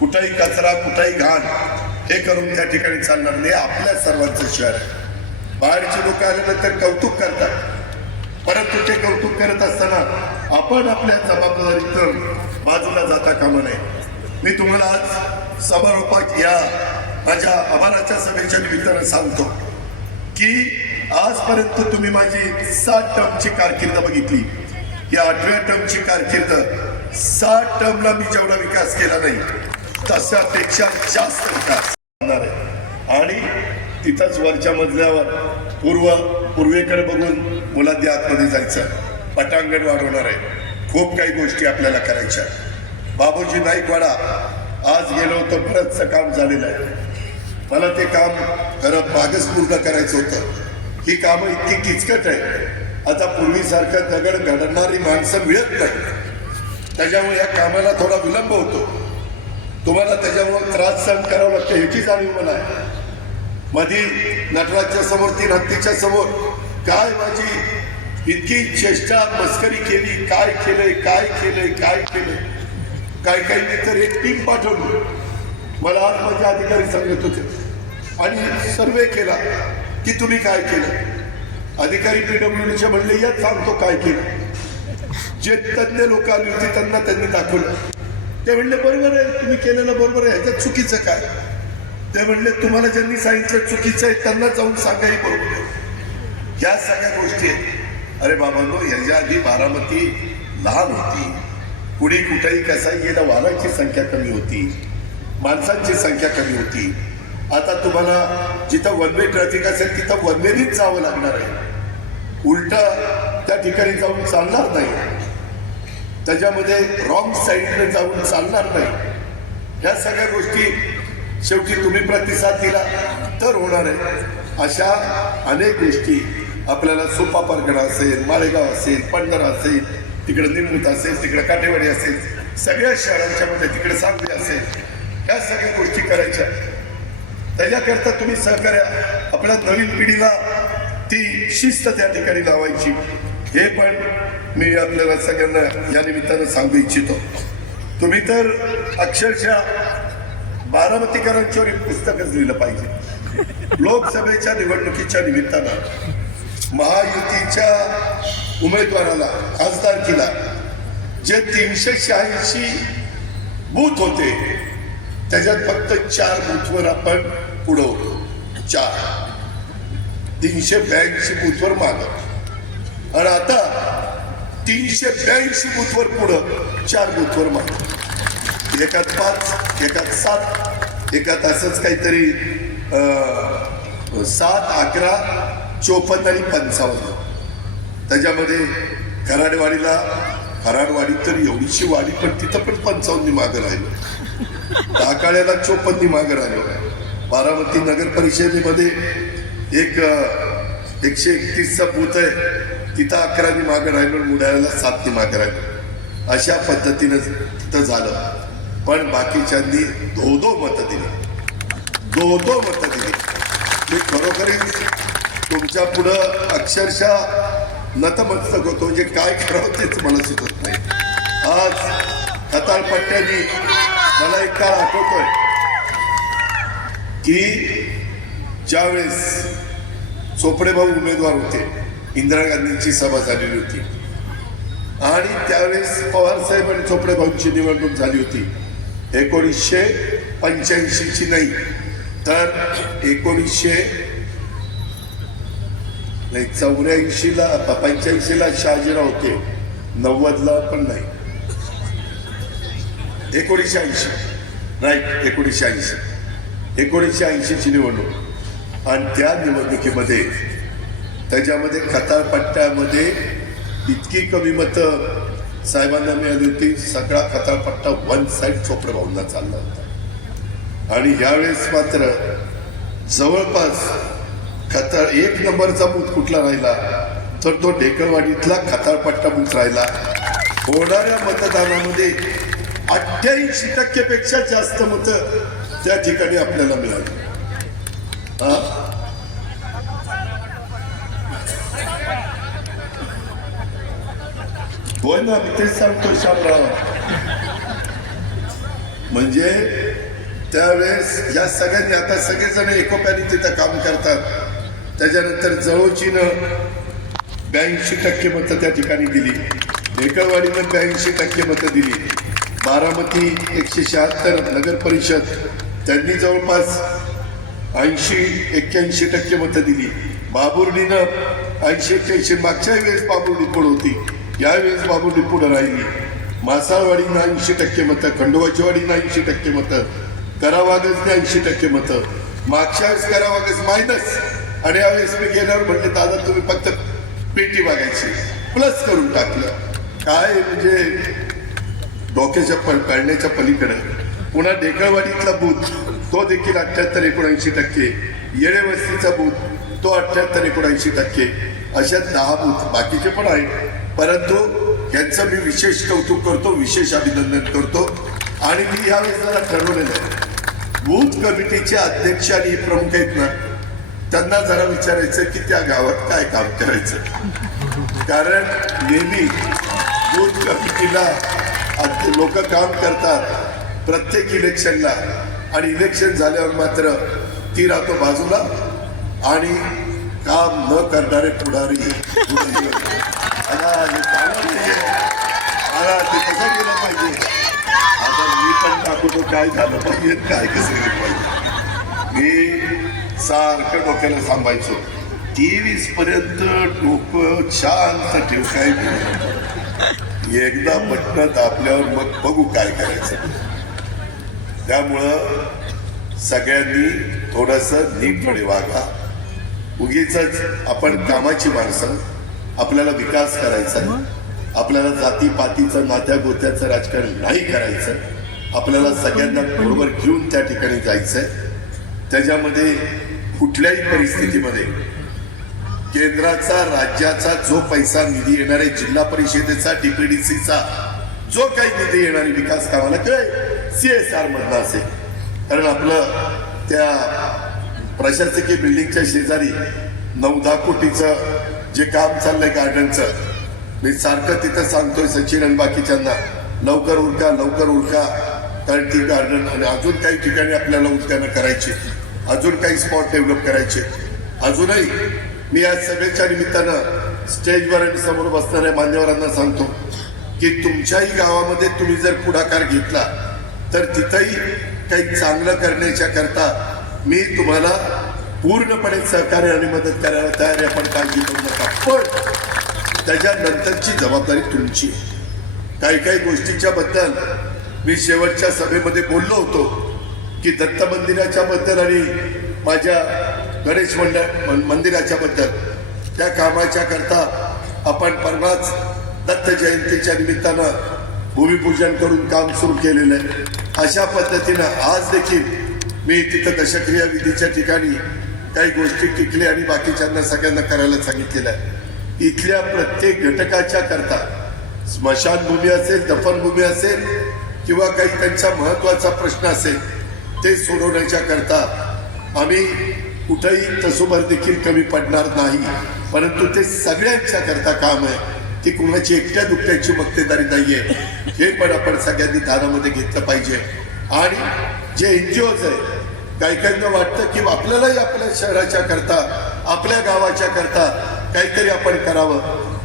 कुठंही कचरा कुठंही घाण हे करून त्या ठिकाणी चालणार नाही. आपल्या सर्वांचं शहर आहे. बाहेरचे लोक आल्यानंतर कौतुक करतात. परंतु ते कौतुक करत असताना आपण आपल्या जबाबदारीतून बाजूला जाता कामा नये. मी तुम्हाला आज समारोपात या माझ्या आभाराच्या सभेच्या निमित्तानं सांगतो की आजपर्यंत तुम्ही माझी सात टर्मची कारकीर्द बघितली. या आठव्या टर्मची कारकीर्द सात टर्मला मी जेवढा विकास केला नाही तशापेक्षा जास्त विकास होणार आहे. आणि तिथंच वरच्या मजल्यावर पूर्व पूर्वेकडे बघून मुलांनी आतमध्ये जायचं. पटांगण वाढवणार आहे. खूप काही गोष्टी आपल्याला करायच्या. बाबूजी नाईकवाडा आज गेलो होतो बरंचसं काम झालेलं आहे. मला ते काम खरं मागच पूर्ण करायचं होतं. ही कामं इतकी किचकट आहे आता पूर्वीसारखं दगड घडणारी माणसं मिळत नाही. त्याच्यामुळे या कामाला थोडा विलंब होतो. तुम्हाला त्याच्यामुळं त्रास सहन करावा लागतो ह्याची जाणीव मला आहे. मधी नटराजच्या समोर तीन हत्तीच्या समोर काय माझी इतकी चेष्टा मस्करी केली काय केलंय काय केलंय काय केलंय? काय काही तर एक टीम पाठवली. मला आज माझे अधिकारी सांगत होते. आणि सर्वे केला की तुम्ही काय केलं? अधिकारी पीडब्ल्यूडीचे म्हणले यात सांगतो काय केलं. जे तज्ज्ञ लोक आली होती त्यांना त्यांनी दाखवलं. ते म्हणले बरोबर आहे तुम्ही केलेलं बरोबर आहे. ह्याच्यात चुकीचं काय? ते म्हणले तुम्हाला ज्यांनी सांगितलं चुकीचं आहे त्यांना जाऊन सांगाही बरोबर आहे. ह्या सगळ्या गोष्टी आहेत. अरे बाबांनो याच्या आधी बारामती लहान होती. कुणी कुठेही कसाही गेला वाहनांची संख्या कमी होती माणसांची संख्या कमी होती. आता तुम्हाला जिथं वन वे ट्रॅफिक असेल तिथं वन वेनीच जावं लागणार आहे. उलट त्या ठिकाणी जाऊन चालणार नाही. त्याच्यामध्ये रॉंग साईडने जाऊन चालणार नाही. ह्या सगळ्या गोष्टी शेवटी तुम्ही प्रतिसाद दिला तर होणार आहे. अशा अनेक गोष्टी आपल्याला सोपा परगणा असेल माळेगाव असेल पंढरा असेल तिकडे निमूत असेल तिकडे काठेवाडी असेल सगळ्या शहरांच्या मध्ये तिकडे सांगली असेल ह्या सगळ्या गोष्टी करायच्या. त्याच्याकरता तुम्ही सहकार्या आपल्या नवीन पिढीला ती शिस्त त्या ठिकाणी लावायची. हे पण मी आपल्याला सगळ्यांना या निमित्तानं सांगू इच्छितो. तुम्ही तर अक्षरशः बारामतीकरांच्यावर एक पुस्तकच लिहिलं पाहिजे. लोकसभेच्या निवडणुकीच्या निमित्तानं महायुतीच्या उमेदवाराला खासदारकीला जे तीनशे शहाऐंशी बूथ होते त्याच्यात फक्त चार बूथवर आपण पुढं होतो. चार. तीनशे ब्याऐंशी बूथवर माग. आणि आता तीनशे ब्याऐंशी बूथवर पुढं चार बूथवर माग. एकात पाच एकात सात एकात असंच काहीतरी सात अकरा चोपन्न आणि पंचावन्न. त्याच्यामध्ये कराडवाडीला कराडवाडी तर एवढीशी वाडी पण तिथं पण पंचावन्नी मागं राहिलो. टाकाळ्याला चोपन्नी मागं राहिलो. बारामती नगर परिषदेमध्ये एक एकशे एकतीसचा बूथ आहे. तिथं अकरानी मागे राहिलो मुडाळ्याला सातनी मागे राहिलो. अशा पद्धतीनं तिथं झालं. पण बाकीच्यांनी दो दो मतं दिली. दो दो मतं दिली. मी खरोखरीच तुमच्या पुढं अक्षरशः नतमस्तक होतो म्हणजे काय करावं तेच मला सुचत नाही. आज कताळपट्ट्यानी मला एक काळ आठवतोय की ज्यावेळेस चोपडे भाऊ उमेदवार होते इंदिरा गांधींची सभा झालेली होती. आणि त्यावेळेस पवार साहेब आणि चोपडे भाऊंची निवडणूक झाली होती. एकोणीसशे पंच्याऐंशीची नाही तर एकोणीसशे नाही चौऱ्याऐंशीला पंच्याऐंशीला शहाजीराव होते. नव्वदला पण नाही. एकोणीसशे ऐंशी राईट एकोणीसशे ऐंशी. एकोणीसशे ऐंशीची निवडणूक. आणि त्या निवडणुकीमध्ये त्याच्यामध्ये खताळपट्ट्यामध्ये इतकी कमी मतं साहेबांना मिळाली होती सगळा खताळपट्टा वन साईड चोपडे भाऊंना चालला होता. आणि यावेळेस मात्र जवळपास खताळ एक नंबरचा बूथ कुठला राहिला तर तो ढेकळवाडीतला खताळपट्टा बूथ राहिला. होणाऱ्या मतदानामध्ये अठ्ठ्याऐंशी टक्केपेक्षा जास्त मतं त्या ठिकाणी आपल्याला मिळाली. हा? होय ना मी तेच सांगतो शामराव. म्हणजे त्यावेळेस या सगळ्यांनी आता सगळेजण एकोप्याने तिथं काम करतात. त्याच्यानंतर जवळचीनं ब्याऐंशी टक्के मतं त्या ठिकाणी दिली. ढेकळवाडीनं ब्याऐंशी टक्के मतं दिली. बारामती एकशे शहात्तर नगर परिषद त्यांनी जवळपास ऐंशी एक्क्याऐंशी टक्के मतं दिली. बाबुर्डीनं ऐंशी एक्क्याऐंशी मागच्या वेळेस बाबुर्डी पण होती. यावेळेस बाबूंनी पुढे राहिली मासाळवाडीनं ऐंशी टक्के मतं खंडोबाचीवाडीनं ऐंशी टक्के मतं करावागसने ऐंशी टक्के मतं. मागच्या वेळेस करावागस मायनस. आणि यावेळेस मी गेल्यावर म्हणले दादा तुम्ही फक्त पेटी बघायची प्लस करून टाकलं. काय म्हणजे डोक्याच्या पण पाळण्याच्या पलीकडे. पुन्हा ढेकळवाडीतला बूथ तो देखील अठ्ठ्याहत्तर एकोणऐंशी टक्के. येळेवस्तीचा बूथ तो अठ्ठ्याहत्तर एकोणऐंशी टक्के. अशा दहा बूथ बाकीचे पण आहेत. परंतु यांचं मी विशेष कौतुक करतो विशेष अभिनंदन करतो. आणि मी यावेळेस जरा ठरवलेलं आहे बूथ कमिटीचे अध्यक्ष आणि प्रमुख आहेत ना त्यांना जरा विचारायचं की त्या गावात काय काम करायचं. कारण नेहमी बूथ कमिटीला लोक काम करतात प्रत्येक इलेक्शनला. आणि इलेक्शन झाल्यावर मात्र ती राहतो बाजूला आणि काम न करणारे पुढारी. आता हे चांगलं नाहीये. मला ते कसं केलं पाहिजे आता मी पण दाखवतो काय झालं पाहिजे काय कसं केलं पाहिजे मी सारखं डोक्याला थांबायचो तेवीस पर्यंत डोकं शांत ठेव काय नाही. एकदा बटणं दाबल्यावर मग बघू काय करायचं त्यामुळं सगळ्यांनी थोडंसं नीटपणे वागा उगीच आपण कामाची माणसं आपल्याला विकास करायचा आहे. आपल्याला जातीपातीचं नात्या गोत्याचं राजकारण नाही करायचं आपल्याला सगळ्यांना बरोबर घेऊन त्या ठिकाणी जायचंय. त्याच्यामध्ये कुठल्याही परिस्थितीमध्ये केंद्राचा राज्याचा जो पैसा निधी येणार आहे जिल्हा परिषदेचा डीपीडीसीचा जो काही निधी येणार विकास कामाला किंवा सी एस आर मधला असेल. कारण आपलं त्या प्रशासकीय बिल्डिंगच्या शेजारी नऊ दहा कोटीचं जे काम चाललंय गार्डनचं मी सारखं तिथं सांगतोय सचिन आणि बाकीच्यांना लवकर उरका लवकर उरका कारण ती गार्डन आणि अजून काही ठिकाणी आपल्याला उद्यानं करायची. अजून काही स्पॉट डेव्हलप करायचे. अजूनही मी आज सभेच्या निमित्तानं स्टेजवर आणि समोर बसणाऱ्या मान्यवरांना सांगतो की तुमच्याही गावामध्ये तुम्ही जर पुढाकार घेतला तर तिथंही काही चांगलं करण्याच्या करता मी तुम्हाला पूर्णपणे सहकार्य आणि मदत करायला तयार आहे आपण काळजी करू नका. पण त्याच्यानंतरची जबाबदारी तुमची आहे. काही काही गोष्टीच्या बद्दल मी शेवटच्या सभेमध्ये बोललो होतो की दत्त मंदिराच्या बद्दल आणि माझ्या गणेश मंडळ मंदिराच्या बद्दल. त्या कामाच्या करता आपण परवाच दत्त जयंतीच्या निमित्तानं भूमिपूजन करून काम सुरू केलेलं आहे. अशा पद्धतीनं आज देखील मी तिथं दशक्रिया विधीच्या ठिकाणी काही गोष्टी टिकल्या आणि बाकीच्यांना सगळ्यांना करायला सांगितलेलं आहे. इथल्या प्रत्येक घटकाच्या करता स्मशानभूमी असेल दफनभूमी असेल किंवा काही त्यांचा महत्त्वाचा प्रश्न असेल ते सोडवण्याच्या करता आम्ही कुठेही तसोबर देखील कमी पडणार नाही. परंतु ते सगळ्यांच्या करता काम आहे. ती कुणाची एकट्या दुकट्याची मक्तेदारी नाहीये. हे पण आपण सगळ्यांनी दारामध्ये घेतलं पाहिजे. आणि जे एनजीओज आहे काही काहींना वाटतं की आपल्यालाही आपल्या शहराच्या करता आपल्या गावाच्या करता काहीतरी आपण करावं.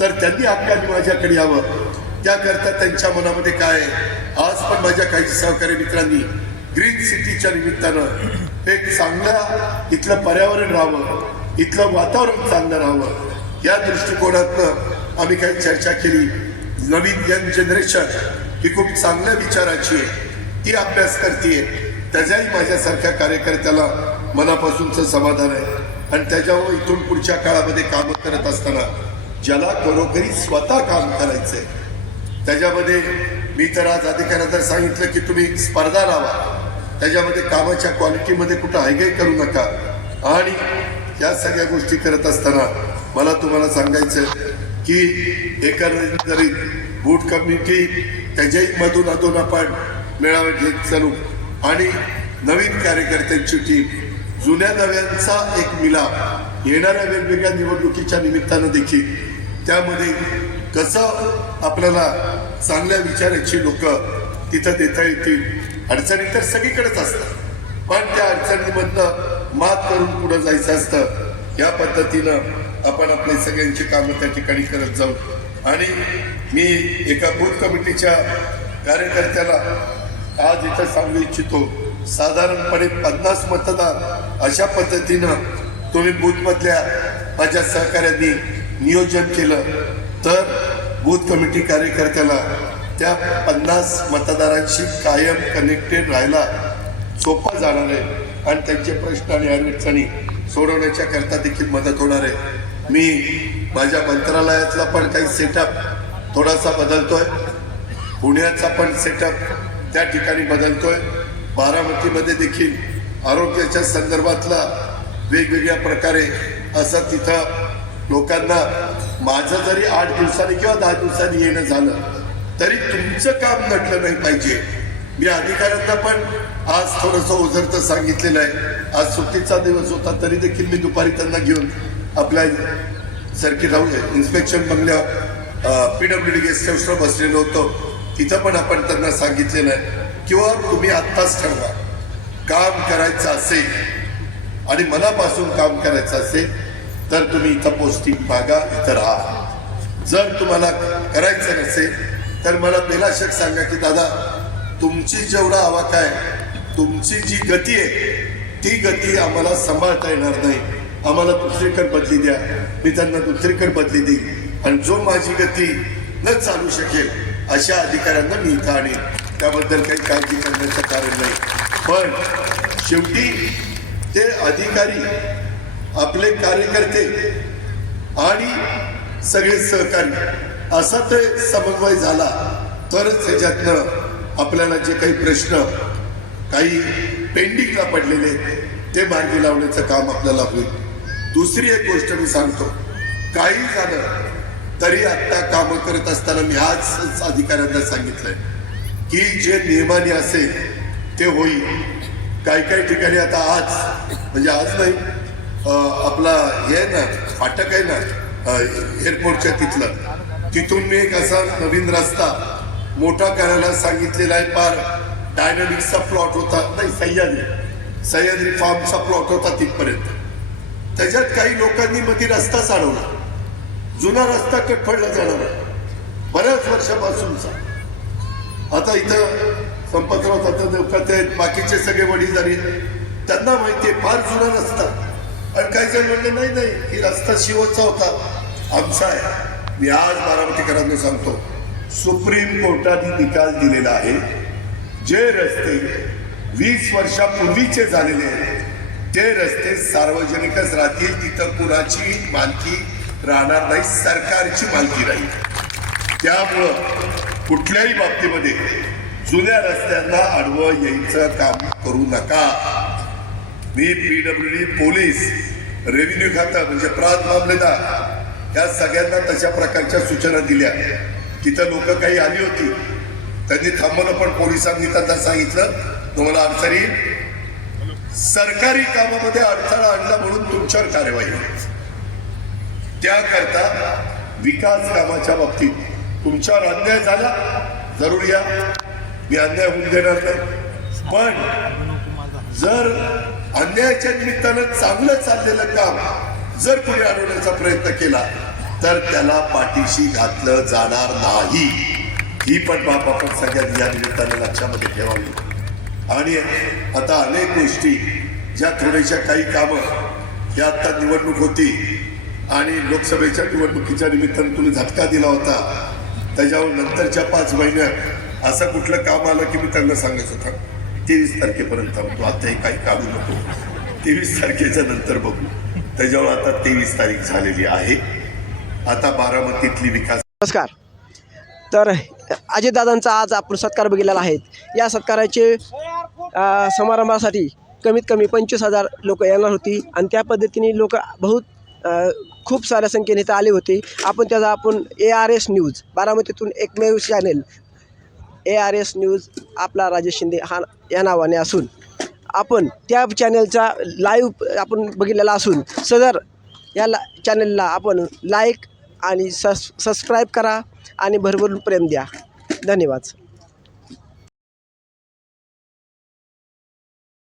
तर त्यांनी हक्काने माझ्याकडे यावं. त्याकरता त्यांच्या मनामध्ये काय आज पण माझ्या काही सहकारी मित्रांनी ग्रीन सिटीच्या निमित्तानं एक चांगल्या इथलं पर्यावरण राहावं इथलं वातावरण चांगलं राहावं. या दृष्टिकोनातनं आम्ही काही चर्चा केली. नवीन यंग जनरेशन ही खूप चांगल्या विचाराची आहे. ती अभ्यास करते त्याच्याही माझ्यासारख्या कार्यकर्त्याला मनापासूनचं समाधान आहे. आणि त्याच्यावर इथून पुढच्या काळामध्ये कामं करत असताना ज्याला खरोखरी स्वतः काम करायचंय त्याच्यामध्ये मी तर आज अधिकाऱ्यांना जर सांगितलं की तुम्ही स्पर्धा लावा. त्याच्यामध्ये कामाच्या क्वालिटीमध्ये कुठं हायगाई करू नका. आणि या सगळ्या गोष्टी करत असताना मला तुम्हाला सांगायचं की एकंदरीत बूट कम्युनिटी त्याच्याही मधून अधून आपण मेळावे घेत चालू आणि नवीन कार्यकर्त्यांची टीम जुन्या नव्यांचा एक मिलाप येणाऱ्या वेगवेगळ्या निवडणुकीच्या निमित्तानं देखील. त्यामध्ये कसं आपल्याला चांगल्या विचाराची लोक तिथं देता येतील अडचणी तर सगळीकडेच असतात. पण त्या अडचणीमधनं मात करून पुढं जायचं असतं या पद्धतीनं आपण आपले सगळ्यांची कामं त्या ठिकाणी करत जाऊ. आणि मी एका बूथ कमिटीच्या कार्यकर्त्याला आज इथं सांगू इच्छितो साधारणपणे पन्नास मतदार अशा पद्धतीनं तुम्ही बूथमधल्या माझ्या सहकाऱ्यांनी नियोजन केलं. तर बूथ कमिटी कार्यकर्त्याला त्या पन्नास मतदारांशी कायम कनेक्टेड राहायला सोपं जाणार आहे आणि त्यांचे प्रश्न आणि अडचणी सोडवण्याच्या करता देखील मदत होणार आहे. मी माझ्या मंत्रालयातला पण काही सेटअप थोडासा बदलतोय. पुण्याचा पण सेटअप त्या ठिकाणी बदलतोय. बारामतीमध्ये देखील आरोग्याच्या संदर्भातला वेगवेगळ्या प्रकारे असं तिथं लोकांना माझं जरी आठ दिवसांनी किंवा दहा दिवसांनी येणं झालं तरी तुमचं काम घडलं नाही पाहिजे. मी अधिकाऱ्यांना पण आज थोडंसं ओझरतं सांगितलेलं आहे. आज सुट्टीचा दिवस होता तरी देखील मी दुपारी त्यांना घेऊन आपल्या सर्किट हाऊस इन्स्पेक्शन बंगल्या पीडब्ल्यू डी गेस्ट हाऊसला बसलेलो होतो. तिथं पण आपण त्यांना सांगितलेलं आहे किंवा तुम्ही आत्ताच ठरवा. काम करायचं असेल आणि मनापासून काम करायचं असेल तर तुम्ही इथं पोस्टिंग मागा इथं राहा. जर तुम्हाला करायचं नसेल तर मला बेलाशक सांगा की दादा तुमची जेवढा आवाका आहे तुमची जी गती आहे ती गती आम्हाला सांभाळता येणार नाही. आम्हाला दुसरीकडे बदली द्या. मी त्यांना दुसरीकडे बदली देईन. आणि जो माझी गती न चालू शकेल अशा अधिकाऱ्यांना मी इथं आणेन त्याबद्दल काही काळजी करण्याचं कारण नाही. पण शेवटी ते अधिकारी आपले कार्यकर्ते आणि सगळे सहकारी असा ते समन्वय झाला तरच त्याच्यातनं आपल्याला जे काही प्रश्न काही पेंडिंगला पडलेले ते मार्गी लावण्याचं काम आपल्याला होईल. दुसरी एक गोष्ट मी सांगतो. काही झालं तरी आत्ता कामं करत असताना मी आज अधिकाऱ्यांना सांगितलंय की जे नियमाने असेल ते होईल. काही काही ठिकाणी आता आज म्हणजे आज नाही आपला हे आहे ना फाटक आहे ना एअरपोर्टच्या तिथलं. तिथून मी एक असा नवीन रस्ता मोठा करायला सांगितलेला आहे. पार डायनामिक्सचा प्लॉट होता. नाही सह्याद्री. सह्याद्री फार्मचा प्लॉट होता तिथपर्यंत. त्याच्यात काही लोकांनी मध्ये रस्ता चालवला. जुना रस्ता कटफडला जाणार बऱ्याच वर्षापासूनचा. आता इथं संपतराव तात्या देवकाते आहेत. बाकीचे सगळे वडील आहेत. त्यांना माहिती आहे फार जुना रस्ता. आणि काही जण म्हणले नाही नाही ही रस्ता शिवचा होता. आमचा आहे. मी आज बारामतीकरांना सांगतो सुप्रीम कोर्टाने निकाल दिलेला आहे. जे रस्ते वीस वर्षापूर्वीचे झालेले आहेत ते रस्ते सार्वजनिकच राहतील. तिथं कुणाची मालकी राहणार नाही सरकारची मालकी राहील त्यामुळं कुठल्याही बाबतीमध्ये जुन्या रस्त्यांना आडवं यायचं काम करू नका. मी पीडब्ल्यू डी पोलीस रेव्हेन्यू खातं म्हणजे प्रांत मामलेदार या सगळ्यांना तशा प्रकारच्या सूचना दिल्या. तिथं लोक काही आली होती. त्यांनी थांबवलं पण पोलिसांनी त्यांना सांगितलं. तुम्हाला अडचणी सरकारी कामामध्ये अडथळा आणला म्हणून तुमच्यावर कार्यवाही होईल. त्याकरता विकास कामाच्या बाबतीत तुमच्यावर अन्याय झाला जरूर या. मी अन्याय होऊन देणार नाही. पण जर अन्यायाच्या निमित्तानं चांगलं चाललेलं काम जर कोणी अडवण्याचा प्रयत्न केला तर त्याला पाठीशी घातलं जाणार नाही. ही पण बाप आपण सगळ्यांनी या निमित्तानं लक्षामध्ये ठेवावी. आणि आता अनेक गोष्टी ज्या थोड्याशा काही कामं ही आता निवडणूक होती आणि लोकसभेच्या निवडणुकीच्या निमित्तानं तुम्ही झटका दिला होता. त्याच्यावर नंतरच्या पाच महिन्यात असं कुठलं काम आलं की मी त्यांना सांगत होता? तेवीस तारखेपर्यंत थांबतो. आताही काही काढू नको. तेवीस तारखेच्या नंतर बघू. त्याच्यावर आता तेवीस तारीख झालेली आहे. आता बारामतीतली विकास नमस्कार. तर अजितदादांचा आज आपण सत्कार बघितलेला आहे. या सत्काराचे समारंभासाठी कमीत कमी पंचवीस हजार लोक येणार होती. आणि त्या पद्धतीने लोक बहुत खूप साऱ्या संख्येने इथं आले होते. आपण त्याचा आपण ए आर एस न्यूज बारामतीतून एकमेव channel A R S news आपला राजेश शिंदे हा या नावाने असून आपण त्या चॅनलचा लाईव्ह आपण बघितलेला असून सदर या ला चॅनलला आपण लाईक आणि सस सबस्क्राईब करा आणि भरभरून प्रेम द्या. धन्यवाद.